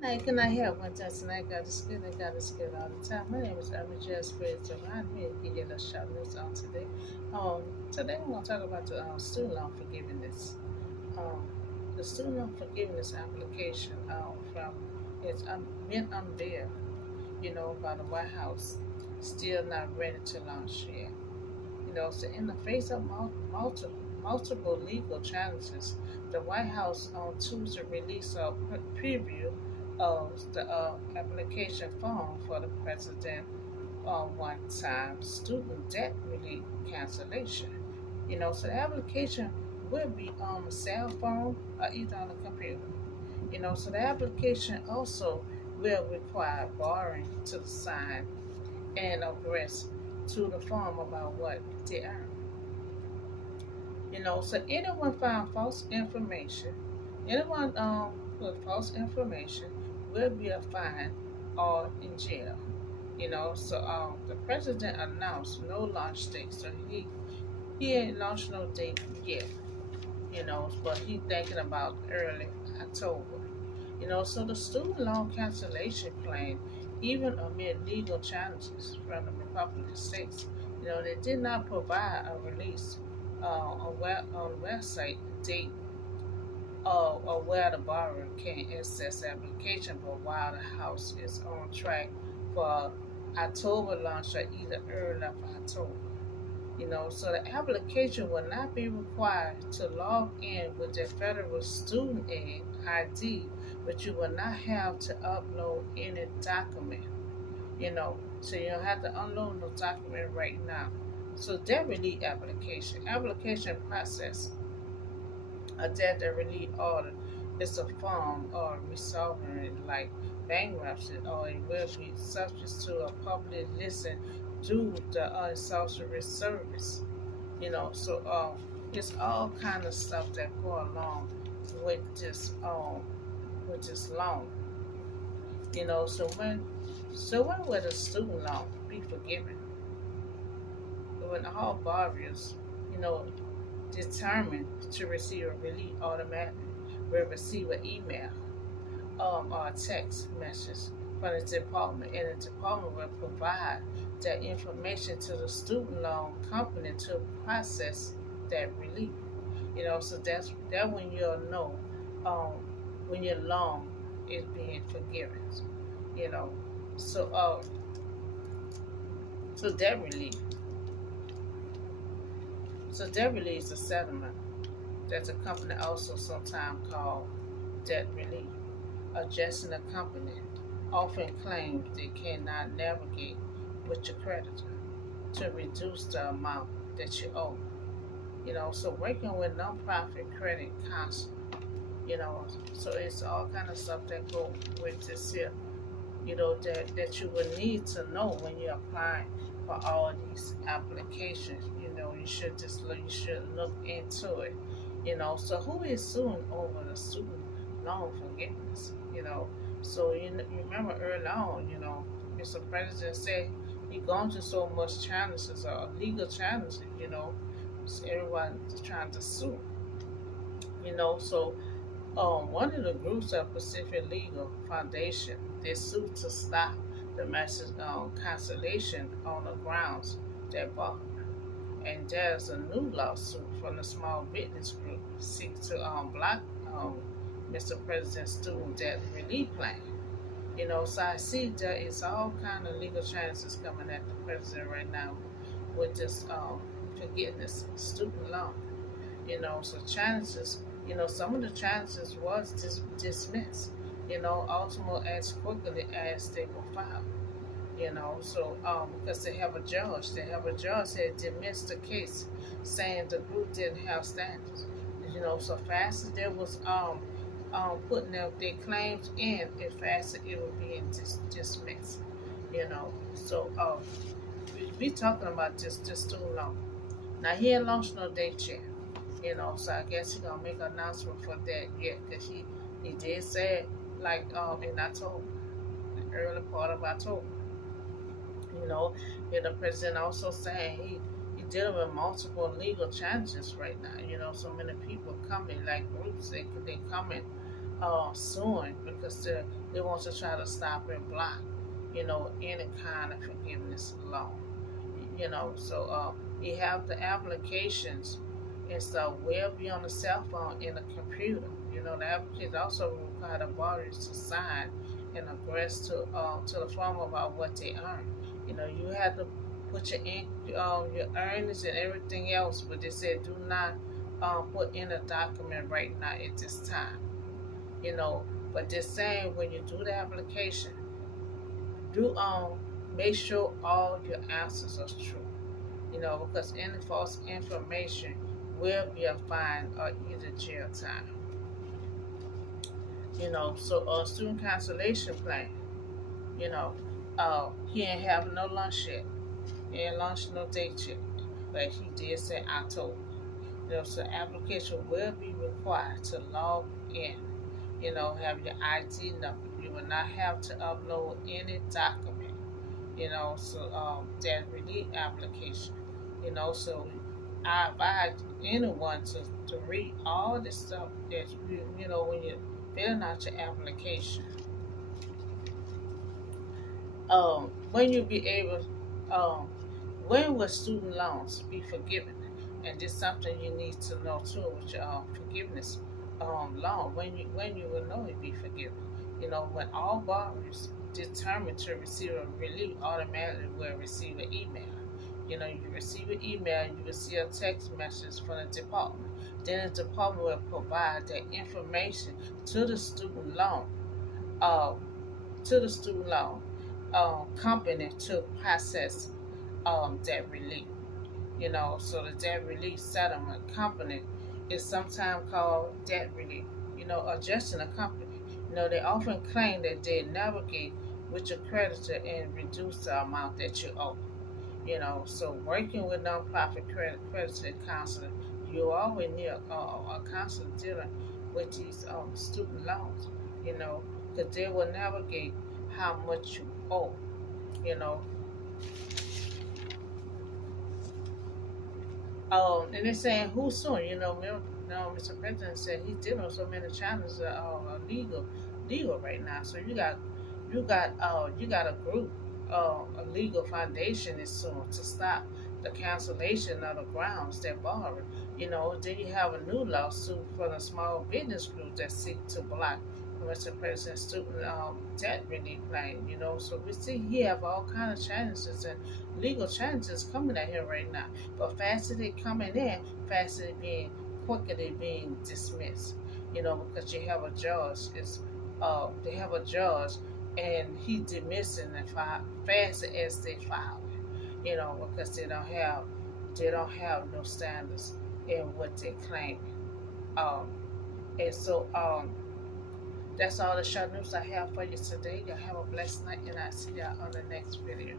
Can I help one time tonight? Got this good all the time. My name is Emma Jazz Fritz. I'm here to give you a shout news on today. Today I'm going to talk about the student loan forgiveness. Um, the student loan forgiveness application from it's been unveiled, by the White House, still not ready to launch yet. So in the face of multiple legal challenges, the White House on Tuesday released a preview of the application form for the president one-time student debt relief cancellation. So the application will be on a cell phone or either on a computer. So the application also will require borrowing to sign and address to the form about what they earn. So anyone found false information, anyone with false information will be a fine or in jail. So the president announced no launch date, so he ain't launched no date yet. But he thinking about early October. So the student loan cancellation plan, even amid legal challenges from the Republican states, they did not provide a release on the website date or where the borrower can access the application, but while the House is on track for October launch or either early of October. So the application will not be required to log in with the federal student aid ID, but you will not have to upload any document. So you don't have to unload no document right now. So debt relief application process, a debt relief order is a form or resolving it like bankruptcy, or it will be subject to a public listing due the sorcery service. So it's all kind of stuff that go along with this loan. So when will the student loan be forgiven? When all borrowers, you know, determined to receive a relief automatically will receive an email or a text message from the department, and the department will provide that information to the student loan company to process that relief. So that when you'll know um, when your loan is being forgiven. You know, so so debt relief. So debt relief is a settlement that the company also sometimes called debt relief. Adjusting the company often claims they cannot navigate with your creditor to reduce the amount that you owe. So working with nonprofit credit counsel, so it's all kind of stuff that go with this here, that you will need to know when you're applying for all these applications. You should look into it. So who is suing over the student loan forgiveness? So you remember early on, Mr. President said he gone through so much challenges or legal challenges, so everyone is trying to sue. So one of the groups of Pacific Legal Foundation, they sued to stop the massive cancellation on the grounds that bought. And there's a new lawsuit from the small business group seek to block um, Mr. President's student debt relief plan. So I see there is all kind of legal challenges coming at the president right now with this forgiveness student loan. So challenges, some of the challenges was dismissed, ultimately as quickly as they were filed. So because they have a judge that dismissed the case, saying the group didn't have standards. So fast as there was putting their claims in, as fast as it was being dismissed. So we talking about this too long. Now he ain't launched no date yet. So I guess he gonna make an announcement for that yet, cause he did say it like in October, the early part of October. You know, and the president also saying he dealing with multiple legal challenges right now. So many people coming, like groups, they coming soon because They want to try to stop and block, any kind of forgiveness loan. You have the applications and stuff will be on the cell phone and the computer. The applications also require the borrowers to sign and agree to the form about what they earn. You have to put your earnings and everything else, but they said do not put in a document right now at this time. You know, but they're saying when you do the application, do make sure all your answers are true. Because any false information will be a fine or either jail time. Student cancellation plan, you know, he ain't having no lunch yet. He ain't launched no date yet. But he did say October. So application will be required to log in. Have your ID number. You will not have to upload any document. That relief application. So I advise anyone to read all the stuff that when you're filling out your application. When you be able, when will student loans be forgiven? And this is something you need to know too with your forgiveness loan. When you will know it be forgiven. When all borrowers determined to receive a relief automatically will receive an email. You receive an email, you will see a text message from the department. Then the department will provide that information to the student loan, uh, company to process debt relief. So the debt relief settlement company is sometimes called debt relief. Adjusting a company. They often claim that they navigate with your creditor and reduce the amount that you owe. So working with nonprofit creditor counselor, you always need a counselor dealing with these student loans. Because they will navigate how much you owe. You know, and they're saying who's suing? Mr. President said he's dealing with so many challenges that are legal right now. So you got a group, a legal foundation is suing to stop the cancellation of the grounds that borrow. Then you have a new lawsuit from a small business group that seek to block Mr. President's student debt relief plan. So we see he have all kind of challenges and legal challenges coming at him right now. But faster they coming in, faster they being quicker they being dismissed. Because you have a judge. They have a judge, and he dismissing the file faster as they file it. Because they don't have no standards in what they claim. And so that's all the short news I have for you today. Y'all have a blessed night, and I'll see y'all on the next video.